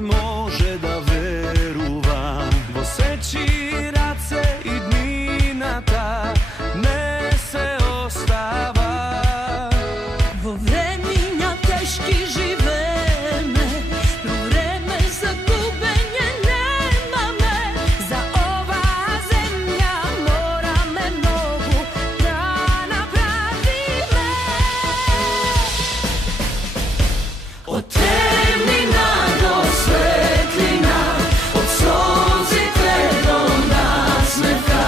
Može da veruva vo seći race i dninata ne se ostava vo vreminja teški živeme no vreme za gubenje nema me za ova zemlja mora me mnogo da napravi me od temnina do svetlina, od solzite do nasmeha,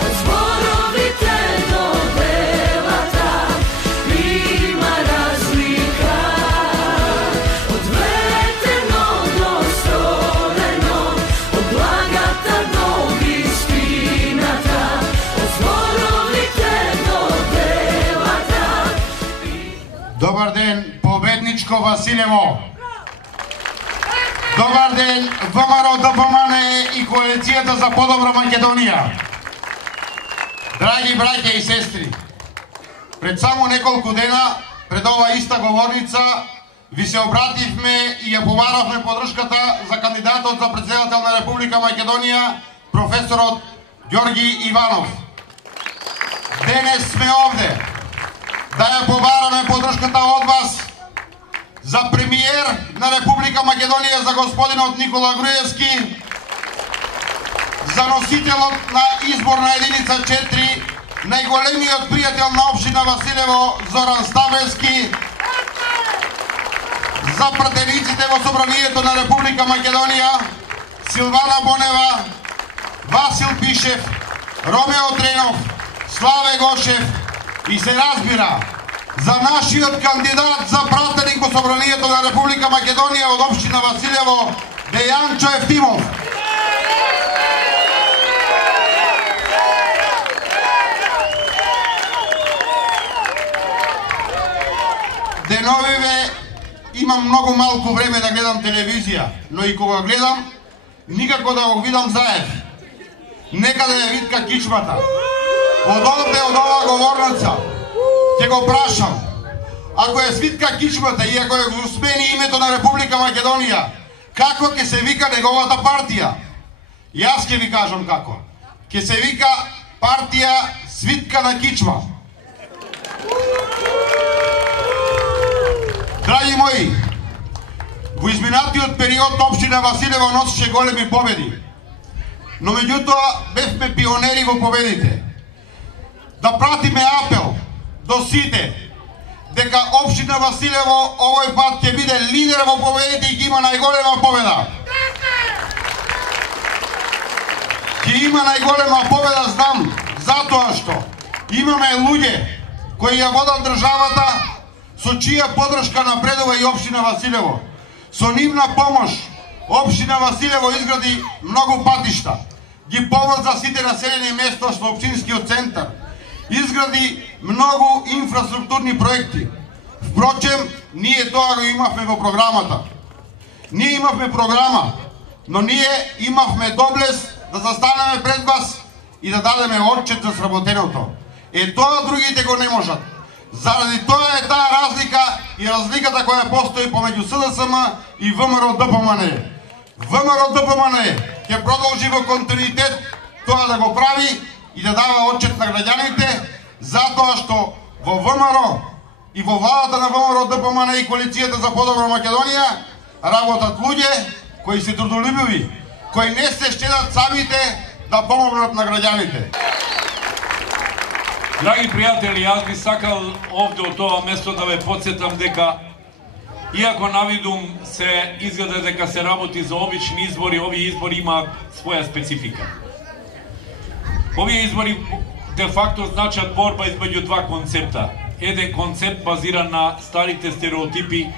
od zborovite do devata, ima razlika. Od vleteno do stvoreno, od blagata do istinata, od zborovite do devata. Dobar den, pobedničko Василево! Добар ден, ВМРО ДПМН и Коалицията за по-добра Македония! Драги браќа и сестри, пред само неколку дена, пред ова иста говорница, ви се обративме и ја побаравме подршката за кандидатот за председател на Република Македонија, професорот Ѓорги Иванов. Денес сме овде да ја побараме подршката од вас за премиер на Република Македонија за господинот Никола Груевски, за носителот на изборна единица 4, најголемиот пријател на општина Василево Зоран Ставевски, за пратениците во собранието на Република Македонија Силвана Бонева, Васил Пишев, Ромео Тренов, Славе Гошев и се разбира за нашиот кандидат за пратеник во собранието на Република Македонија од општина Василево Дејанчо Евтимов. Деновиве имам многу малку време да гледам телевизија, но и кога гледам, никако да го видам Заев. Некаде е витка кичмата. Од овде, од ова говорница, ќе го прашам, ако е свитка кичмата и ако е го смени името на Република Македонија, како ќе се вика неговата партија? Јас ќе ви кажам како. Ќе се вика партија Свитка на кичма. Драги мои, во изминатиот период општина Василево носеше големи победи, но меѓутоа бевме пионери во победите. Да пратиме апел до сите дека општина Василево овој пат ќе биде лидер во победите и ќе има најголема победа. Ќе има најголема победа, знам, затоа што имаме луѓе кои ја водат државата, со чија подршка напредува и општина Василево. Со нивна помош општина Василево изгради многу патишта, ги поврза сите населени места со општинскиот центар, изгради многу инфраструктурни проекти. Впрочем, ние тоа го имавме во програмата. Ние имавме програма, но ние имавме доблест да застанеме пред вас и да дадеме отчет за сработеното. Тоа другите го не можат. Заради тоа е таа разлика и разликата која постои помеѓу СДСМ и ВМРО ДПМН. ВМРО ДПМН ќе продолжи во континуитет тоа да го прави и да дава отчет на граѓаните, затоа што во ВМРО и во владата на ВМРО ДПМН и Коалицијата за по-добра Македонија работат луѓе кои се трудолюбиви, кои не се щедат самите да помогнат на граѓаните. Драги пријатели, јас би сакал овде од тоа место да ве подсетам дека иако навидум се изгледа дека се работи за обични избори, овие избори има своја специфика. Овие избори де факто значат борба измеѓу два концепта. Еден концепт базиран на старите стереотипи,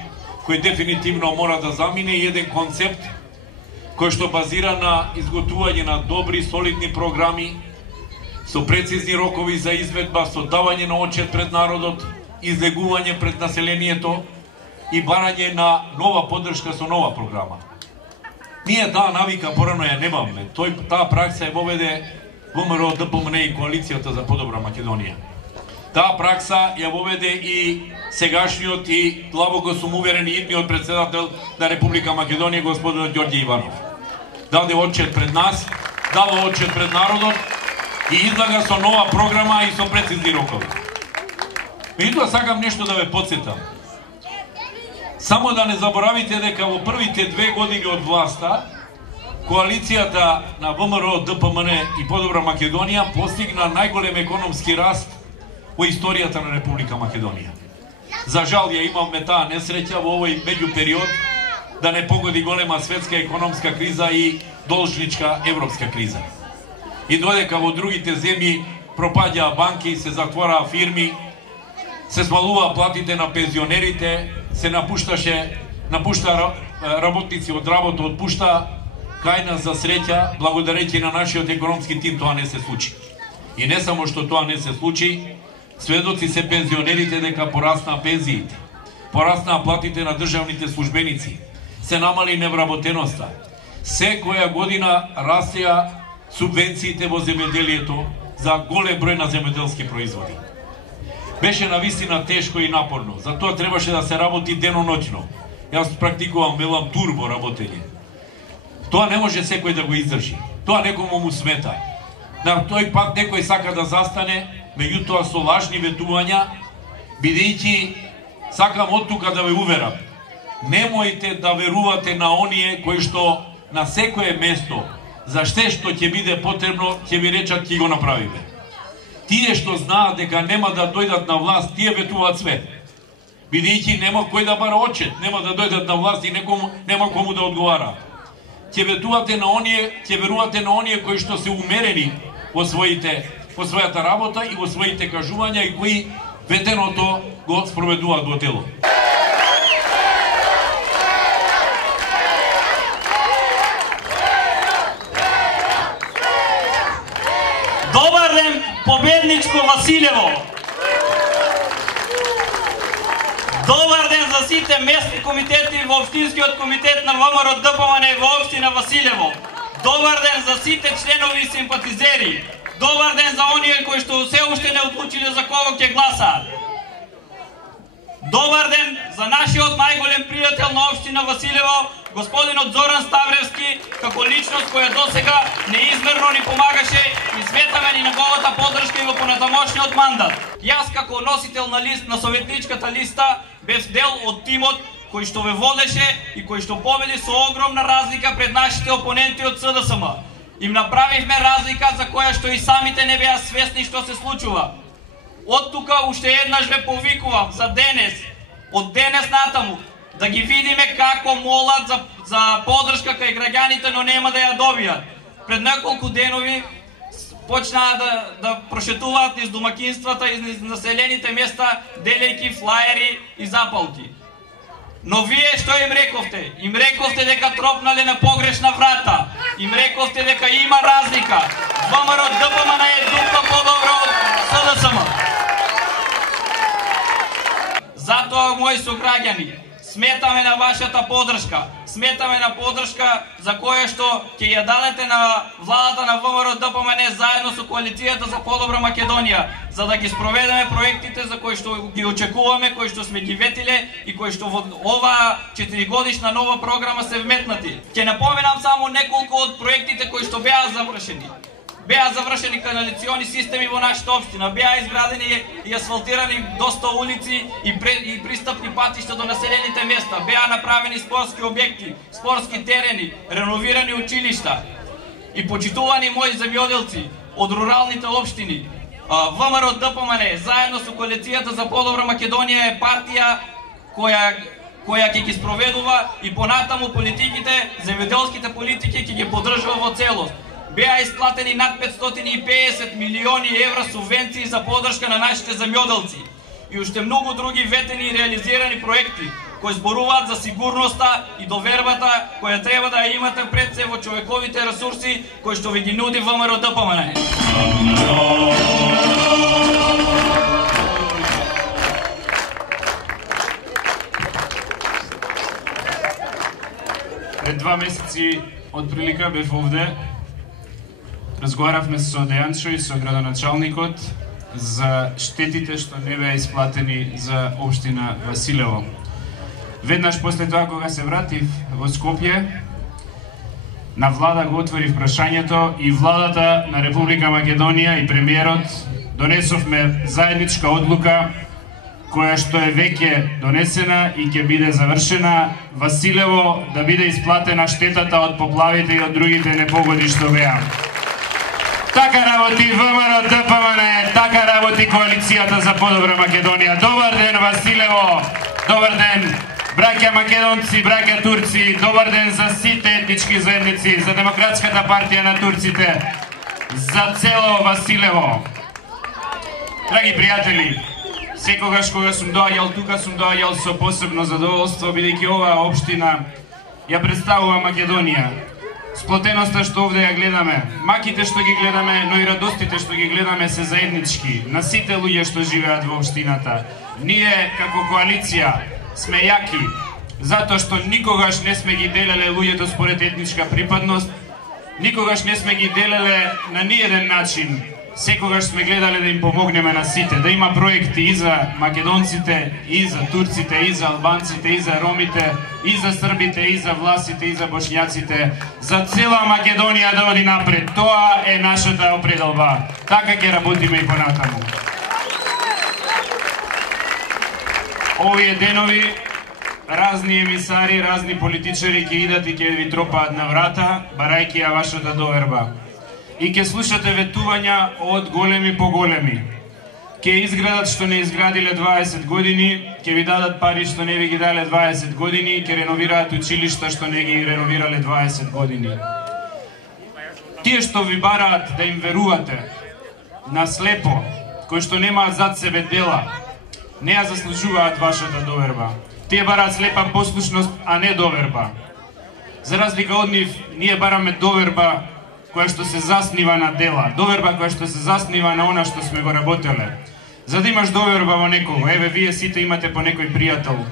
кој дефинитивно мора да замине, и еден концепт кој што базира на изготвување на добри, солидни програми, со прецизни рокови за изведба, со давање на отчет пред народот, излегување пред населението и барање на нова поддршка со нова програма. Ние таа навика порано ја немаме. Таа пракса ја воведе ВМРО, ДПМН и Коалицијата за подобра Македонија. Таа пракса ја воведе и сегашниот и длабоко сум уверен и идниот председател на Република Македонија, господин Ѓорѓе Иванов. Даде отчет пред нас, дава отчет пред народот и излага со нова програма и со прецизни рокови. Меѓутоа сакам нешто да ве потсетам. Само да не заборавите дека во првите 2 години од власта коалицијата на ВМРО, ДПМН и Подобра Македонија постигна најголем економски раст во историјата на Република Македонија. За жал ја имавме таа несреќа во овој меѓупериод да не погоди голема светска економска криза и должничка европска криза. И додека во другите земји пропаѓаа банки, се затвораа фирми, се смалуваа платите на пензионерите, се напушта работници од работа, отпушта, кај нас за среќа, благодарејќи на нашиот економски тим, тоа не се случи. И не само што тоа не се случи, сведоци се пензионерите дека пораснаа пензиите, пораснаа платите на државните службеници, се намали невработеноста. Секоја година растеа субвенциите во земјоделието за голем број на земјоделски производи. Беше навистина тешко и напорно, затоа требаше да се работи дено-ноќно. Јас практикувам, велам, турбо работење. Тоа не може секој да го издржи. Тоа некому му смета. На тој пат некој сака да застане, меѓутоа со лажни ветувања, бидејќи сакам од тука да ве уверам. Немојте да верувате на оние кои што на секое место за што ќе биде потребно, ќе ви речат ќе го направиме. Тие што знаат дека нема да дојдат на власт, тие ветуваат све. Бидејќи нема кој да бара отчет, нема да дојдат на власт и нема кому да одговара. Ќе ветувате на оние, ќе верувате на оние кои што се умерени во својата работа и во своите кажувања и кои ветеното го спроведуваат во дело. Добар ден, победничко Василево! Добар ден за сите местни комитети во Општинскиот комитет на ВМРО ДПМН во Општина Василево. Добар ден за сите членови и симпатизери. Добар ден за оние кои што се уште не одлучиле за кого ќе гласаат. Добар ден за нашиот најголем пријател на Општина Василево, господинот Зоран Ставревски, како личност која досега неизмерно ни помагаше и сметаме ни неговата поддршка и во понатамошниот мандат. Јас како носител на советничката листа бев дел од тимот кој што ве водеше и кој што победи со огромна разлика пред нашите опоненти од СДСМ. Им направивме разлика за која што и самите не беа свесни што се случува. Од тука уште еднаш ве повикувам за денес, од денес натаму, да ги видиме како молат за поддршка кај граѓаните, но нема да ја добијат. Пред неколку денови почнаа да прошетуваат низ домакинствата и низ населените места, делејќи флаери и запалки. Но вие што им рековте? Им рековте дека тропнале на погрешна врата. Им рековте дека има разлика. ВМРО ДПМН е дупла подобро од СДСМ. Затоа, мои сограѓани, сметаме на вашата поддршка. Сметаме на поддршка за која што ќе ја дадете на владата на ВМРО ДПМН заедно со Коалицијата за подобра Македонија, за да ги спроведеме проектите за кои што ги очекуваме, кои што сме ги ветиле и кои што во оваа 4-годишна нова програма се вметнати. Ќе напоменам само неколку од проектите кои што беа завршени. Беа завршени каналициони системи во нашата општина, беа изградени и асфалтирани доста улици и пристапни патишта до населените места, беа направени спортски објекти, спортски терени, реновирани училишта. И почитувани мои земјоделци од руралните општини, ВМРО ДПМН заедно со Коалицијата за подобра Македонија е партија која ќе ги спроведува и понатаму политиките, земјоделските политики ќе ги поддржува во целост. беа исплатени над 550 милиони евра субвенции за поддршка на нашите земјоделци и уште многу други ветени и реализирани проекти кои зборуваат за сигурноста и довербата која треба да ја имате пред се во човековите ресурси кои што ви ги нуди ВМРО ДПМН. Пред 2 месеци од прилика бев овде. Разговаравме со Дејанчо и со градоначалникот за штетите што не беа исплатени за општина Василево. Веднаш после тоа кога се вратив во Скопје, на влада го отворив прашањето и владата на Република Македонија и премиерот донесовме заедничка одлука која што е веќе донесена и ќе биде завршена, Василево да биде исплатена штетата од поплавите и од другите непогоди што беа. Така работи ВМРО ДПМН, така работи коалицијата за подобра Македонија. Добар ден Василево, добар ден браќа македонци, браќа турци, добар ден за сите етнички заедници, за Демократската партија на турците, за цело Василево. Драги пријатели, секогаш кога сум доаѓал тука, сум доаѓал со посебно задоволство, бидејќи оваа општина ја представува Македонија. Сплотеноста што овде ја гледаме, маките што ги гледаме, но и радостите што ги гледаме се заеднички на сите луѓе што живеат во општината. Ние, како коалиција, сме јаки, затоа што никогаш не сме ги делеле луѓето според етничка припадност, никогаш не сме ги делеле на ниеден начин. Секогаш сме гледале да им помогнеме на сите, да има проекти и за македонците, и за турците, и за албанците, и за ромите, и за србите, и за власите, и за бошњаците, за цела Македонија да оди напред. Тоа е нашата определба. Така ќе работиме и понатаму. Овие денови разни емисари, разни политичари ќе идат и ќе ви тропаат на врата, барајќи ја вашата доверба. И ќе слушате ветувања од големи по големи. Ќе изградат што не изградиле 20 години, ќе ви дадат пари што не ви ги дале 20 години, ќе реновираат училишта што не ги реновирале 20 години. Тие што ви бараат да им верувате на слепо, кои што немаат зад себе дела, не ја заслужуваат вашата доверба. Тие бараат слепа послушност, а не доверба. За разлика од нив, ние бараме доверба која што се заснива на дела, доверба која што се заснива на она што сме го работеле. За да имаш доверба во некого, еве вие сите имате по некој пријател.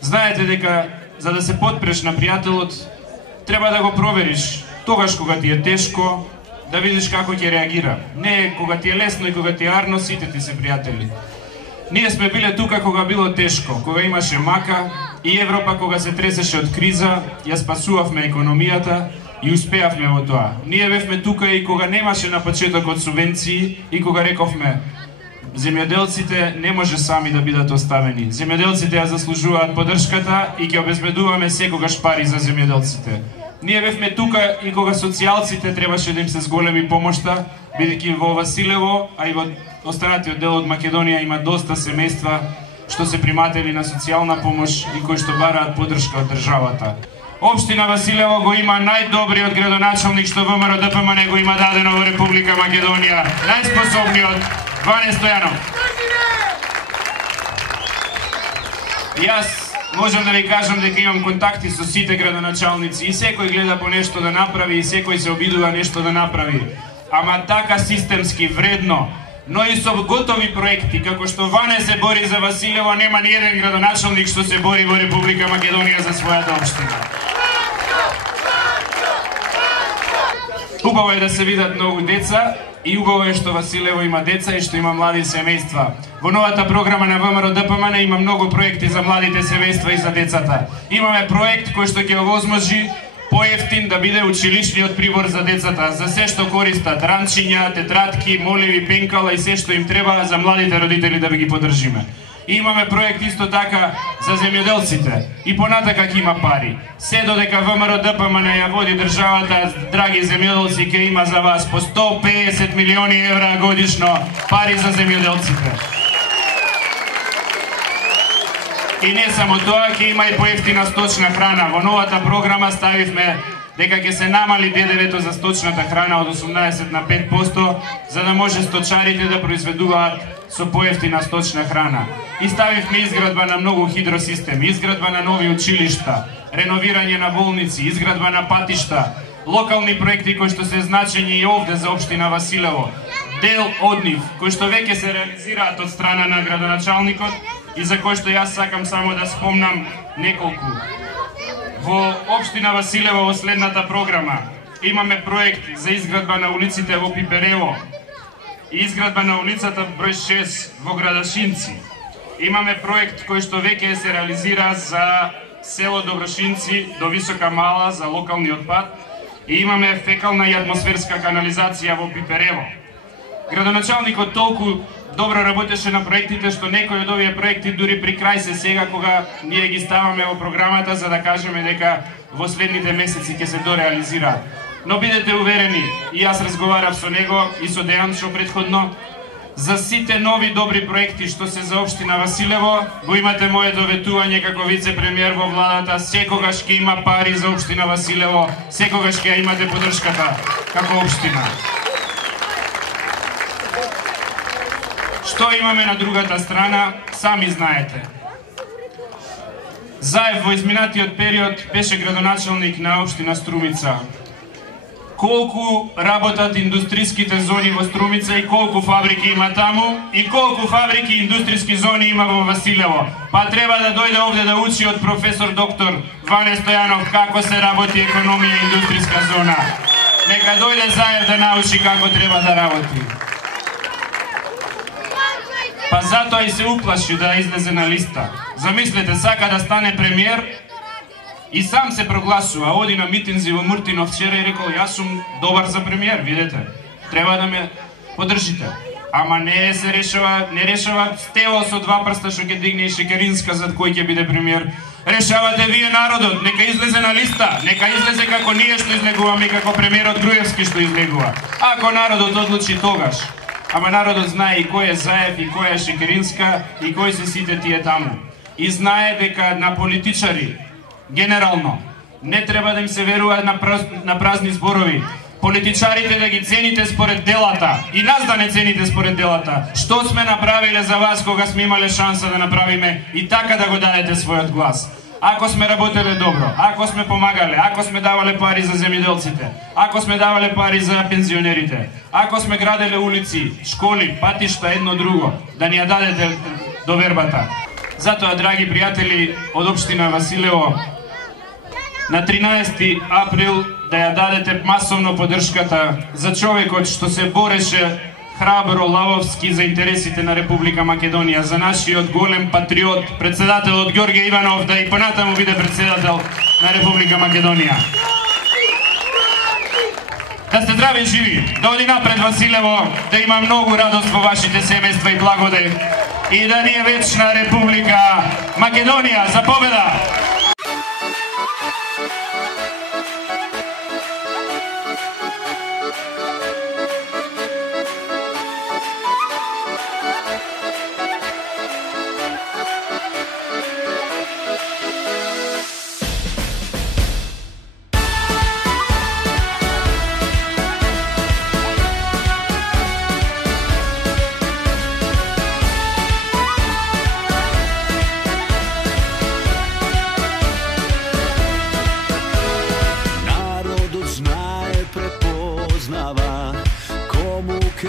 Знаете дека за да се потпреш на пријателот, треба да го провериш тогаш кога ти е тешко, да видиш како ќе реагира. Не кога ти е лесно и кога ти е арно, сите ти се пријатели. Ние сме биле тука кога било тешко, кога имаше мака и Европа кога се тресеше од криза, ја спасувавме економијата и успеавме во тоа. Ние бевме тука и кога немаше на почетокот субвенции и кога рековме земјоделците не може сами да бидат оставени. Земјоделците ја заслужуваат поддршката и ќе обезбедуваме секогаш пари за земјоделците. Ние бевме тука и кога социјалците требаше да им се зголеми помошта, бидејќи во Василево, а и во останатиот дел од Македонија има доста семејства што се приматели на социјална помош и кои што бараат поддршка од државата. Општина Василево го има најдобриот градоначалник што ВМРО ДПМН го има дадено во Република Македонија, најспособниот Ване Стојанов. Јас можам да ви кажам дека имам контакти со сите градоначалници и секој гледа по нешто да направи и секој се обидува нешто да направи. Ама така системски, вредно, но и со готови проекти, како што Ване се бори за Василево, нема ни еден градоначалник што се бори во Република Македонија за својата општина. Убаво е да се видат многу деца и убаво е што Василево има деца и што има млади семејства. Во новата програма на ВМРО ДПМН има многу проекти за младите семејства и за децата. Имаме проект кој што ќе овозможи поевтин да биде училишниот прибор за децата, за се што користат, ранчиња, тетрадки, моливи, пенкала и се што им треба за младите родители да ги поддржиме. И имаме проект исто така за земјоделците. И понатака ќе има пари. Се додека ВМРО ДПМН ја води државата, драги земјоделци, ќе има за вас по 150 милиони евра годишно пари за земјоделците. И не само тоа, ќе има и поевтина сточна храна. Во новата програма ставивме дека ќе се намали ДДВ-то за сточната храна од 18 на 5%, за да може сточарите да произведуваат со поевтина сточна храна. И ставивме изградба на многу хидросистеми, изградба на нови училишта, реновирање на болници, изградба на патишта, локални проекти кои што се значени и овде за општина Василево. Дел од нив, кои што веќе се реализираат од страна на градоначалникот и за кои што јас сакам само да спомнам неколку. Во општина Василево во следната програма имаме проект за изградба на улиците во Пиперево и изградба на улицата број 6 во Градашинци. Имаме проект кој што веќе се реализира за село Доброшинци до Висока Мала за локалниот пат и имаме фекална и атмосферска канализација во Пиперево. Градоначалникот толку добро работеше на проектите што некои од овие проекти дури при крај се сега кога ние ги ставаме во програмата за да кажеме дека во следните месеци ќе се дореализираат. Но бидете уверени, и јас разговарав со него и со Дејан што претходно, за сите нови добри проекти што се за општина Василево, го имате моето ветување како вице-премиер во владата, секогаш ќе има пари за општина Василево, секогаш ќе имате поддршката како општина. Што имаме на другата страна, сами знаете. Заев во изминатиот период беше градоначалник на општина Струмица. Колку работат индустриските зони во Струмица и колку фабрики има таму и колку фабрики и индустриски зони има во Василево. Па треба да дојде овде да учи од професор доктор Ване Стојанов како се работи економија и индустриска зона. Нека дојде Заев да научи како треба да работи. Па затоа и се уплаши да излезе на листа. Замислете, сака да стане премиер и сам се прогласува. Оди на митинзи во Муртино вчера и рекол, јас сум добар за премиер, видете. Треба да ме поддржите. Ама не се решава, не решава Стево со два прста што ќе дигне и Шекеринска за кој ќе биде премиер. Решавате вие народот, нека излезе на листа, нека излезе како ние што излегуваме и како премиерот Груевски што излегува. Ако народот одлучи тогаш. Ама народот знае и кој е Заев, и кој е Шекеринска, и кои се сите тие таму. И знае дека на политичари, генерално, не треба да им се верува на празни зборови. Политичарите да ги цените според делата и нас да не цените според делата. Што сме направиле за вас кога сме имале шанса да направиме и така да го дадете својот глас. Ако сме работеле добро, ако сме помагале, ако сме давале пари за земјоделците, ако сме давале пари за пензионерите, ако сме граделе улици, школи, патишта, едно друго, да ни ја дадете довербата. Затоа, драги пријатели од општина Василево, на 13 април да ја дадете масовно поддршката за човекот што се бореше храбро, лавовски за интересите на Република Македонија, за нашиот голем патриот, председателот Ѓорѓе Иванов, да и понатаму биде председател на Република Македонија. Да сте здрави и живи, да оди напред Василево, да има многу радост во вашите семејства и благодет и да ни е вечна Република Македонија. За победа!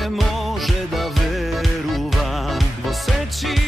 Može da verува во сечи